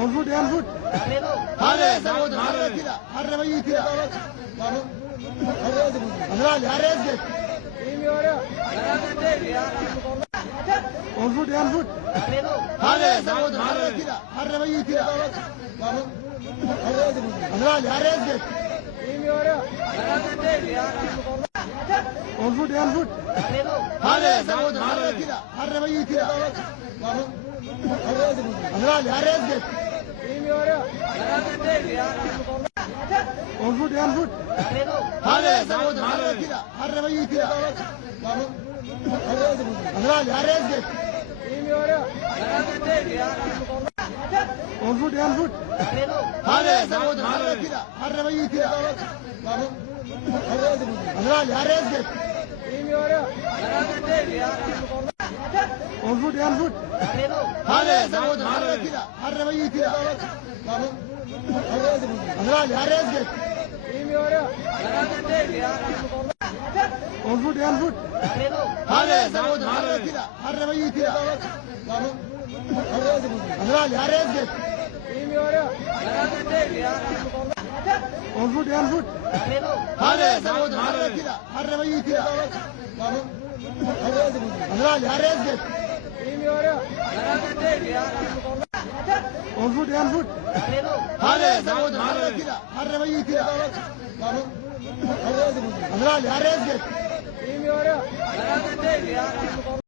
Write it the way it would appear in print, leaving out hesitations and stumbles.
On foot, on foot. Hare Samud, Hare Kira, Hare Vayu Kira. Hare Hare Get. On foot, on foot. Hare Samud, Hare Kira, Hare Vayu Kira. Hare Hare Get. On foot, on foot. Hare Samud, Hare Kira, Hare Vayu Kira. Hare Hare Get. On foot, on foot. Hare Samud, Hare Kira, Hare Vayu Kira. Hare Hare Get. On foot, on foot. Hare Samud, Hare Kira, Hare Vayu Kira. Hare Hare Get. On foot, on foot. Hare Samud, Hare Kira, Hare Vayu Kira. Hare Hare Get. On foot, on foot. Hare Samud, Hare Kira, Hare Vayu Kira. Hare Hare Get. On foot, on foot. Hare Samud, Hare Kira, Hare Vayu Kira. Hare Hare Get. On foot, on foot. Hare Samud, Hare Kira, Hare Vayu Kira. Hare Hare Get.